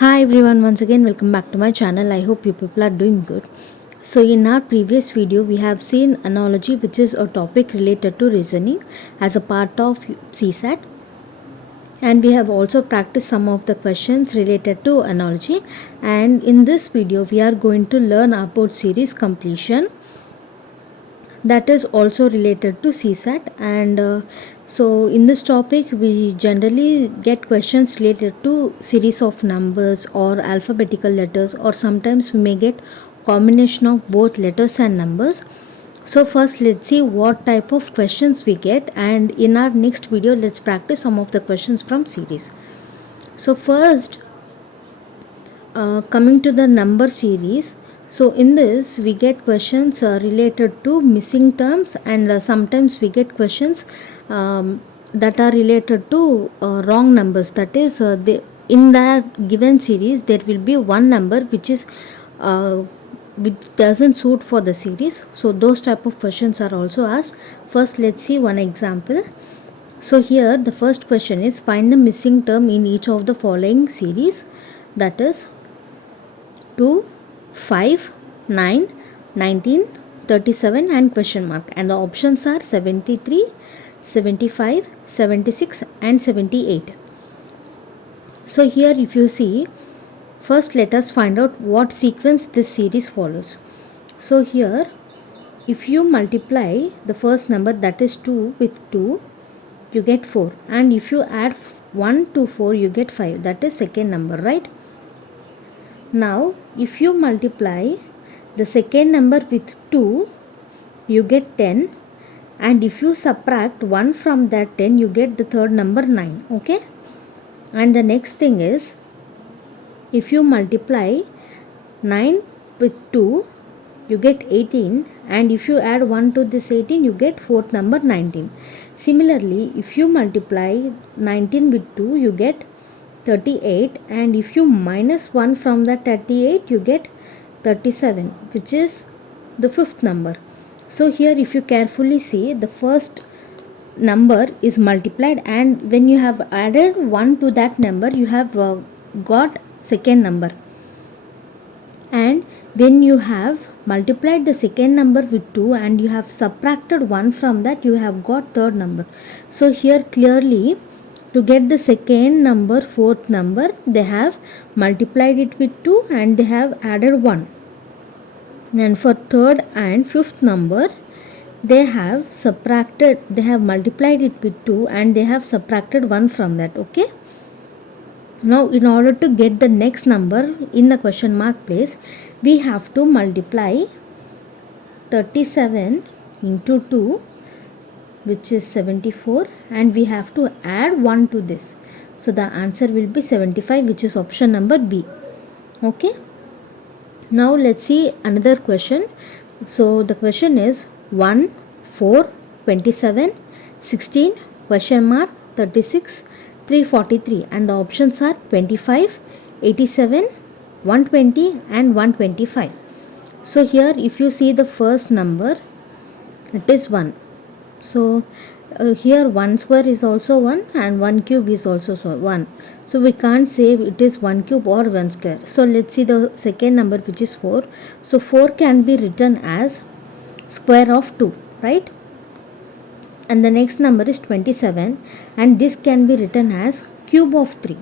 Hi everyone, once again welcome back to my channel. I hope you people are doing good. So in our previous video we have seen analogy, which is a topic related to reasoning as a part of CSAT, and we have also practiced some of the questions related to analogy, and in this video we are going to learn about series completion that is also related to CSAT. And so in this topic we generally get questions related to series of numbers or alphabetical letters, or sometimes we may get combination of both letters and numbers. So first let's see what type of questions we get, and in our next video let's practice some of the questions from series. So first, coming to the number series, so in this we get questions related to missing terms, and sometimes we get questions that are related to wrong numbers. That is, in that given series there will be one number which doesn't suit for the series. So those type of questions are also asked. First let's see one example. So here the first question is, find the missing term in each of the following series, that is 2, 5, 9, 19, 37 and question mark, and the options are 73, 75, 76 and 78. So here if you see, first let us find out what sequence this series follows. So here if you multiply the first number, that is 2, with 2, you get 4, and if you add 1 to 4 you get 5, that is second number, right? Now if you multiply the second number with 2 you get 10, and if you subtract 1 from that 10 you get the third number 9. Okay, and the next thing is, if you multiply 9 with 2 you get 18, and if you add 1 to this 18 you get fourth number 19. Similarly, if you multiply 19 with 2 you get 38, and if you minus 1 from that 38 you get 37, which is the fifth number. So here if you carefully see, the first number is multiplied, and when you have added 1 to that number you have got second number, and when you have multiplied the second number with 2 and you have subtracted 1 from that you have got third number. So here clearly, to get the second number, fourth number, they have multiplied it with 2 and they have added 1. And for third and fifth number, they have multiplied it with 2 and they have subtracted 1 from that. Okay. Now in order to get the next number in the question mark place, we have to multiply 37 into 2, which is 74, and we have to add 1 to this. So the answer will be 75, which is option number B. Okay. Now let's see another question. So the question is 1, 4, 27, 16, question mark, 36, 343, and the options are 25, 87, 120 and 125. So here if you see the first number, it is 1. So here 1 square is also 1 and 1 cube is also 1. So we can't say it is 1 cube or 1 square. So let's see the second number, which is 4. So 4 can be written as square of 2, right? And the next number is 27, and this can be written as cube of 3.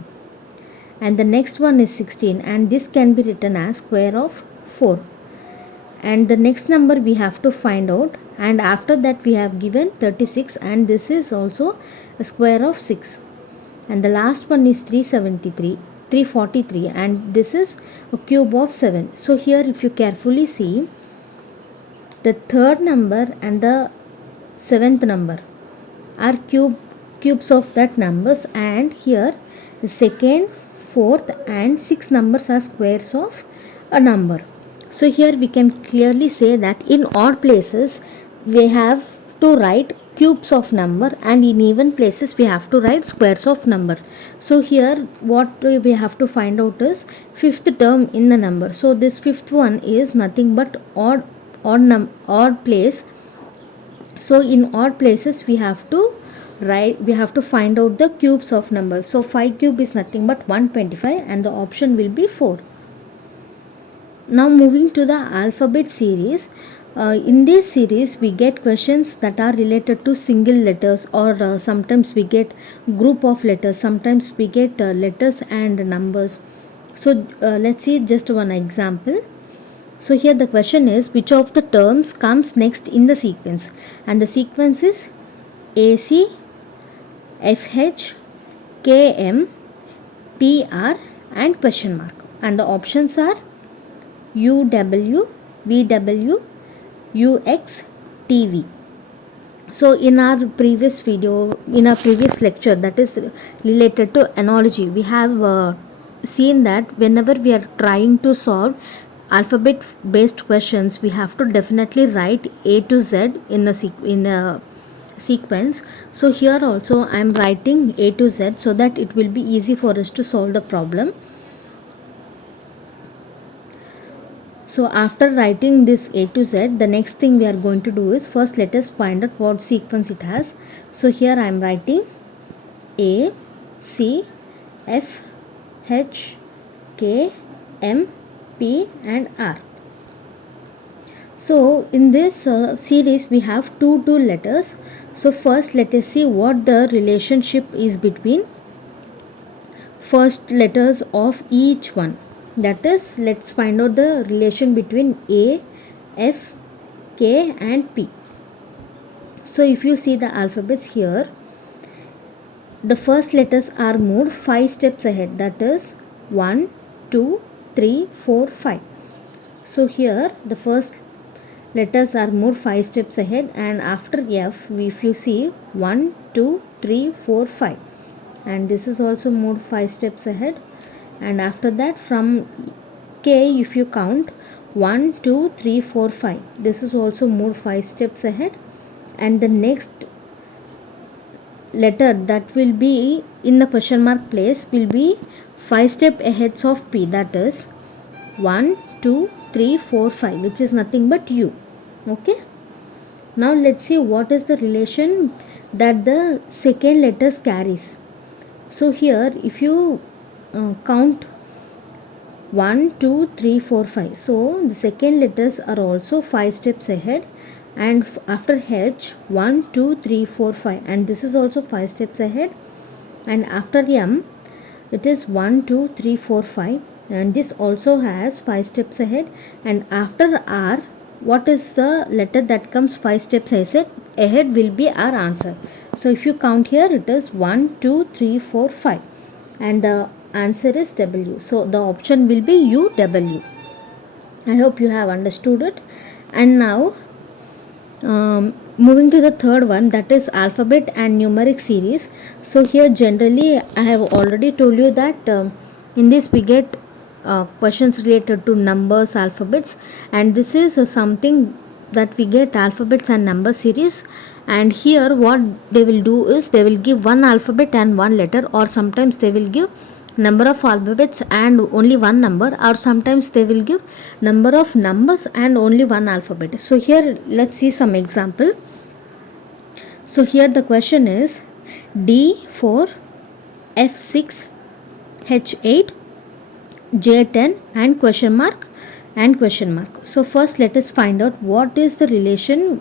And the next one is 16, and this can be written as square of 4. And the next number we have to find out, and after that we have given 36, and this is also a square of 6. And the last one is 343, and this is a cube of 7. So here if you carefully see, the third number and the seventh number are cubes of that numbers, and here the second, fourth and sixth numbers are squares of a number. So here we can clearly say that in odd places we have to write cubes of number, and in even places we have to write squares of number. So here what we have to find out is fifth term in the number. So this fifth one is nothing but odd place. So in odd places we have to we have to find out the cubes of numbers. So 5 cube is nothing but 125 and the option will be 4. Now moving to the alphabet series. In this series we get questions that are related to single letters, or sometimes we get group of letters, sometimes we get letters and numbers. So let's see just one example. So here the question is, which of the terms comes next in the sequence? And the sequence is AC, FH, KM, PR and question mark. And the options are UW, VW, UX, TV. So in our previous video, in our previous lecture that is related to analogy, we have seen that whenever we are trying to solve alphabet based questions, we have to definitely write A to Z in a sequence. So here also I am writing A to Z so that it will be easy for us to solve the problem. So after writing this A to Z, the next thing we are going to do is, first let us find out what sequence it has. So here I am writing A, C, F, H, K, M, P and R. So in this series we have two letters. So first let us see what the relationship is between first letters of each one. That is, let's find out the relation between A, F, K and P. So if you see the alphabets here, the first letters are moved 5 steps ahead. That is 1, 2, 3, 4, 5. So here the first letters are moved 5 steps ahead, and after F, if you see 1, 2, 3, 4, 5. And this is also moved 5 steps ahead. And after that from K, if you count 1, 2, 3, 4, 5, this is also moved 5 steps ahead. And the next letter that will be in the question mark place will be 5 steps ahead of P, that is 1, 2, 3, 4, 5, which is nothing but U. Okay. Now let's see what is the relation that the second letters carries. So here if you count 1, 2, 3, 4, 5. So the second letters are also 5 steps ahead, and after H 1, 2, 3, 4, 5, and this is also 5 steps ahead. And after M it is 1, 2, 3, 4, 5, and this also has 5 steps ahead. And after R, what is the letter that comes 5 steps ahead will be our answer. So if you count here, it is 1, 2, 3, 4, 5, and the answer is W. So the option will be UW. I hope you have understood it. And now moving to the third one, that is alphabet and numeric series. So here generally I have already told you that in this we get questions related to numbers, alphabets, and this is something that we get alphabets and number series. And here what they will do is, they will give one alphabet and one letter, or sometimes they will give number of alphabets and only one number, or sometimes they will give number of numbers and only one alphabet. So here let's see some example. So here the question is D4, F6, H8, J10 and question mark and question mark. So first let us find out what is the relation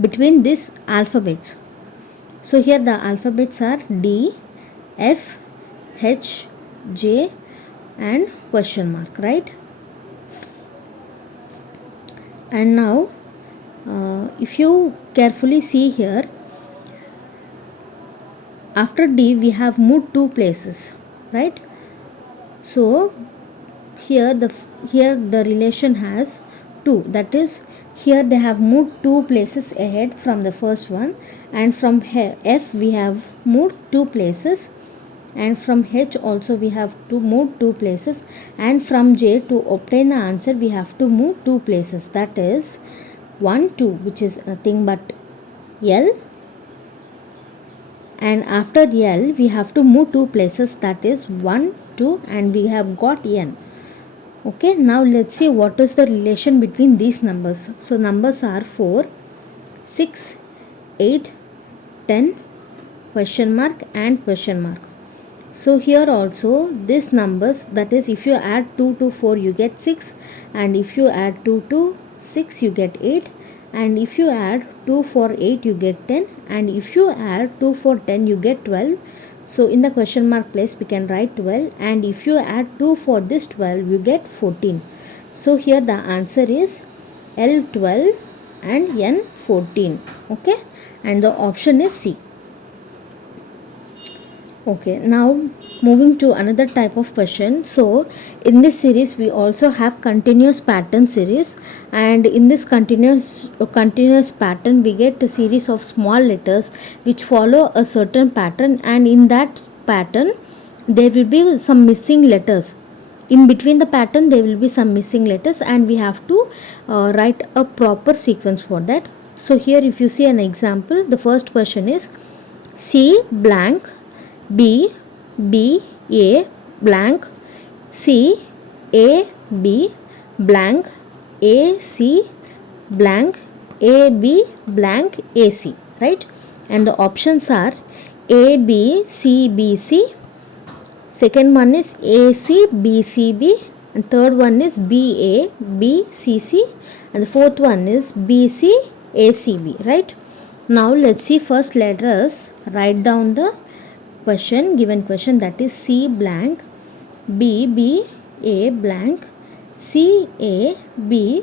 between these alphabets. So here the alphabets are D, F, H, J and question mark, right? And now if you carefully see here, after D we have moved 2 places, right? So here the relation has 2, that is here they have moved 2 places ahead from the first one, and from F we have moved 2 places, and from H also we have to move 2 places, and from J to obtain the answer we have to move 2 places, that is 1, 2, which is nothing but L, and after L we have to move 2 places, that is 1, 2, and we have got N. Okay, now let's see what is the relation between these numbers. So numbers are 4, 6, 8, 10, question mark and question mark. So here also this numbers, that is if you add 2 to 4 you get 6, and if you add 2 to 6 you get 8, and if you add 2 for 8 you get 10, and if you add 2 for 10 you get 12. So in the question mark place we can write 12, and if you add 2 for this 12 you get 14. So here the answer is L12 and N14. Okay, and the option is C. Okay, now moving to another type of question. So in this series we also have continuous pattern series, and in this continuous pattern we get a series of small letters which follow a certain pattern, and in that pattern there will be some missing letters. In between the pattern there will be some missing letters, and we have to write a proper sequence for that. So here if you see an example, the first question is C blank B B A blank C A B blank A C blank A B blank A C, right? And the options are A B C B C, second one is A C B C B, and third one is B A B C C, and the fourth one is B C A C B, right? Now let's see, first let us write down the question, given question, that is C blank B B A blank C A B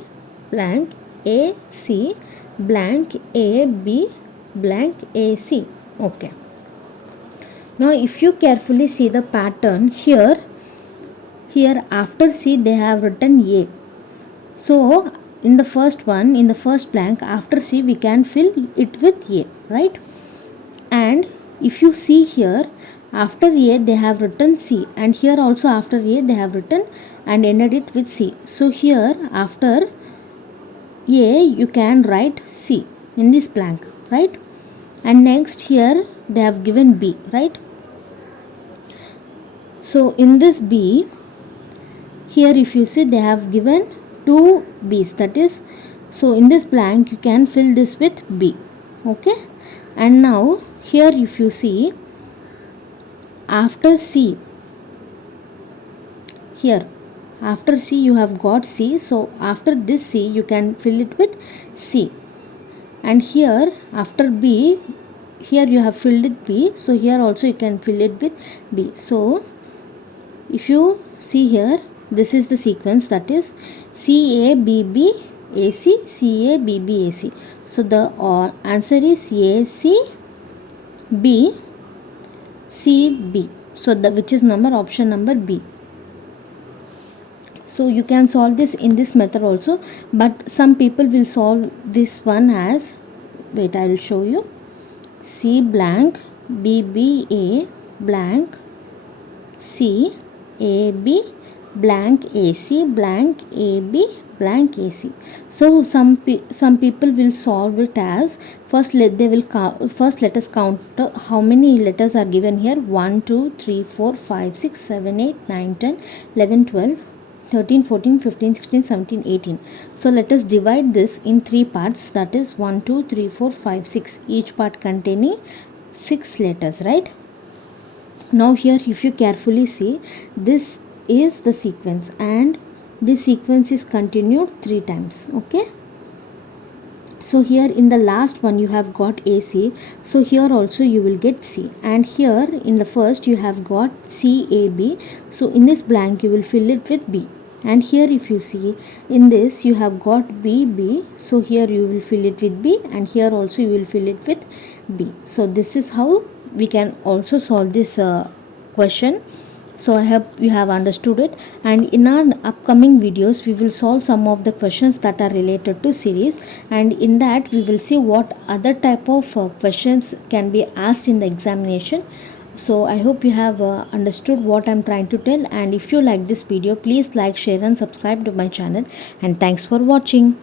blank A C blank A B blank A C. Okay. Now if you carefully see the pattern here after C they have written A. So in the first one, in the first blank after C we can fill it with A, right? And if you see here, after A they have written C, and here also after A they have written and ended it with C. So here after A you can write C in this blank, right? And next here they have given B, right? So in this B, here if you see they have given 2 B's, that is, so in this blank you can fill this with B. Okay, and now here if you see after C, here after C you have got C, so after this C you can fill it with C, and here after B, here you have filled it B, so here also you can fill it with B. So if you see here, this is the sequence, that is C A B B A C C A B B A C. So the answer is A C B C B. So the which is number, option number B. So you can solve this in this method also, but some people will solve this one as, wait, I will show you, C blank B B A blank C A B blank A C blank A B blank A C. So some people will solve it as, first let us count how many letters are given here. 1 2 3 4 5 6 7 8 9 10 11 12 13 14 15 16 17 18. So let us divide this in 3 parts, that is 1 2 3 4 5 6, each part containing 6 letters, right? Now here if you carefully see, this is the sequence, and this sequence is continued 3 times. Okay, so here in the last one you have got AC, so here also you will get C, and here in the first you have got CAB, so in this blank you will fill it with B, and here if you see in this you have got BB, so here you will fill it with B, and here also you will fill it with B. So this is how we can also solve this question. So I hope you have understood it, and in our upcoming videos we will solve some of the questions that are related to series, and in that we will see what other type of questions can be asked in the examination. So I hope you have understood what I am trying to tell, and if you like this video, please like, share and subscribe to my channel, and thanks for watching.